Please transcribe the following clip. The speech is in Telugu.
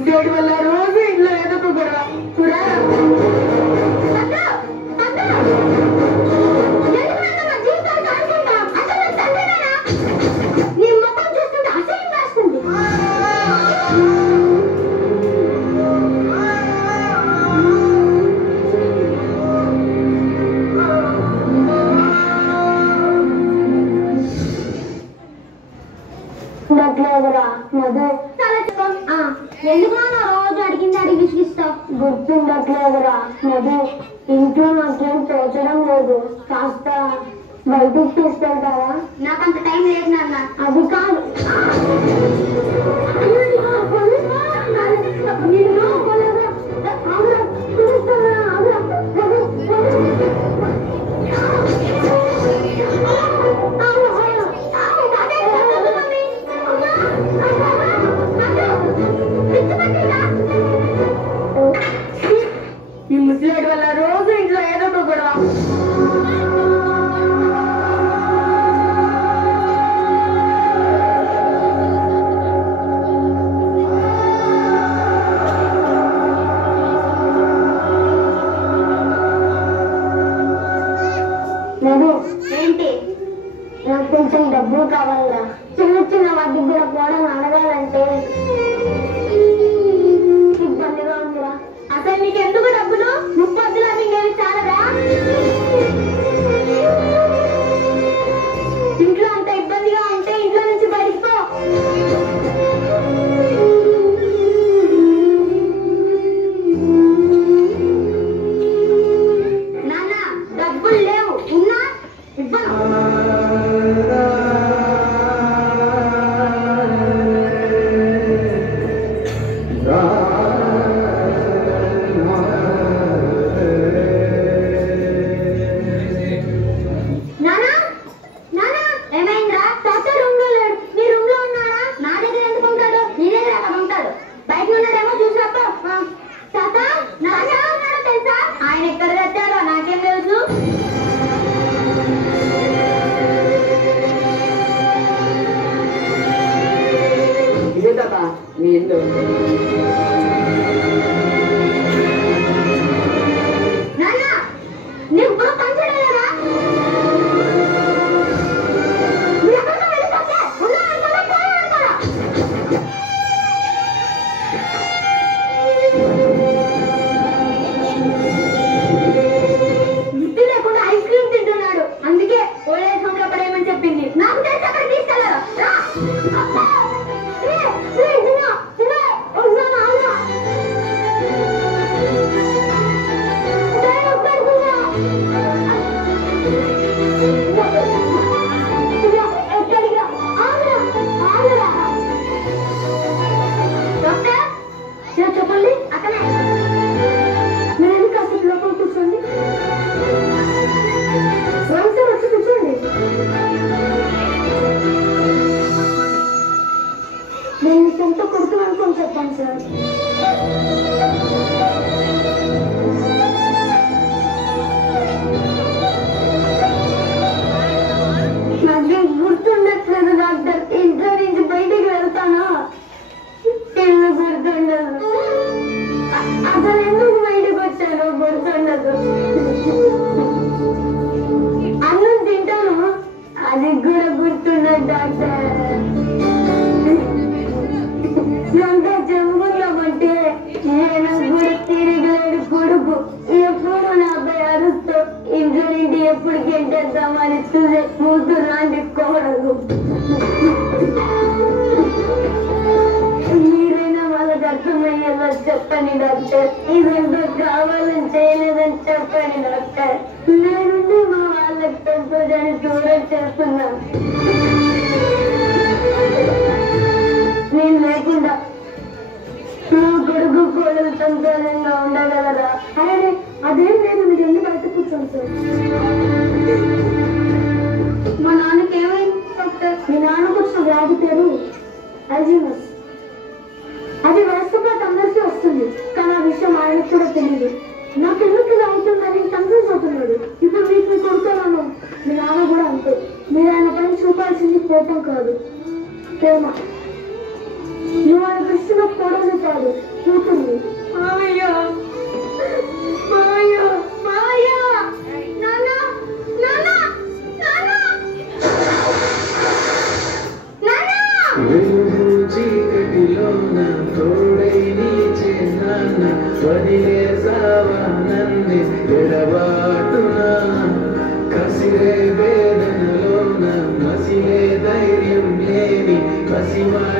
ముసలి వల్ల రోజు ఇంట్లో ఏదో ఒక గొడవ కూడా మధు ఎందుకు రోజు అడిగింది అడిగి విసిగిస్తావు? గుర్తుండట్లేదురా మధు, ఇంట్లో నాకేం తోచడం లేదు, కాస్త బయటకు తీసుకెళ్తారా? నాకంత టైం లేదు నాన్న. అది కాదు, ఈ ముసలాడి వల్ల రోజు ఇంట్లో ఏదో ఒక గొడవ. ఏంటి? నాకు కొంచెం డబ్బులు కావాలా? చిన్న చిన్న వాటి దగ్గర పోవడం అడగాలంటే ఇబ్బందిగా ఉందిరా. అసలు నీకెందుకు డబ్బులు? ముప్పొద్దులా నీకేమి చాలదా? ఇంట్లో అంత ఇబ్బందిగా ఉంటే ఇంట్లో నుంచి బయటికి పో. నాన్న డబ్బులు లేవు, ఉన్నా ఇవ్వను. ఆయన ఎక్కడ తెచ్చారో నాకేం తెలుసు. ఇదే తాత మీ ఇల్లు. నాన్న నీకు బుర్ర పనిచేయలేదా? బుద్ధి లేకుండా ఐస్ క్రీమ్ తింటున్నాడు, అందుకే ఓల్డేజ్ హోమ్ లో పడేయమని చెప్పింది. నాకు తెలిసి అక్కడ తీసుకెళ్ళారు. చెప్పండి అక్కడే మీరు ఎందుకు కాసేపు లోపల కూర్చోండి. సార్ వచ్చి కూర్చోండి. నేను సొంత కొడుకు అనుకొని చెప్పాను సార్. నాకేం గుర్తుండట్లేదు డాక్టర్. ఇంట్లో నుంచి బయటికి వెళ్తాను, ఇల్లు గుర్తుండదు. అసలు ఎందుకు బయటకు వచ్చాను గుర్తుండదు. అన్నం తింటాను, అది కూడా గుర్తుండదు డాక్టర్. ఎంత చెప్పుకుందామంటే నేను కూడా తిరిగలేడు కొడుకు. ఎప్పుడు నాపై అరుస్తూ ఇంట్లో నుండి ఎప్పుడు గెంటేద్దామని చూసే కూతురు లాంటి కోడలు. మీరైనా వాళ్ళకి అర్థమయ్యేలా చెప్పండి డాక్టర్. ఇదంతా కావాలని చేయలేదని చెప్పండి డాక్టర్. నేనుండి మా వాళ్ళకి సంతోషాన్ని దూరం చేస్తున్నాను. నేను లేకుండా నా కొడుకు కోడలు సంతోషంగా ఉండగలరా? అరే అదేం లేదు, మీరు ఎందుకు బయట కూర్చోండి సార్. మా నాన్నకి ఏమైంది డాక్టర్? మీ నాన్నకు వచ్చిన వ్యాధి పేరు అల్జీమర్స్. అది వయసుతో పాటు అందరికీ వస్తుంది, కానీ ఆ విషయం ఆయనకు కూడా తెలియదు. నాకెందుకు ఇలా అవుతుందని కన్ఫ్యూజ్ అవుతున్నాడు. ఇప్పుడు మీకు కొడుతున్నాను, మీ నాన్న కూడా అంతే. మీరు ఆయన పని చూపాల్సింది కోపం కాదు, ప్రేమ. నువ్వు ఆయన దృష్టిలో కోడలు కాదు, కూతుర్ని. మావయ్య మావయ్య మావయ్య నాన్న నాన్న నాన్న చీకటిలోన తోడై నీచే నాన్న వదిలేసావా నన్ను ఎడబాటున కసిరే వేదనలోన మసిలే ధైర్యం లేని పసివాడి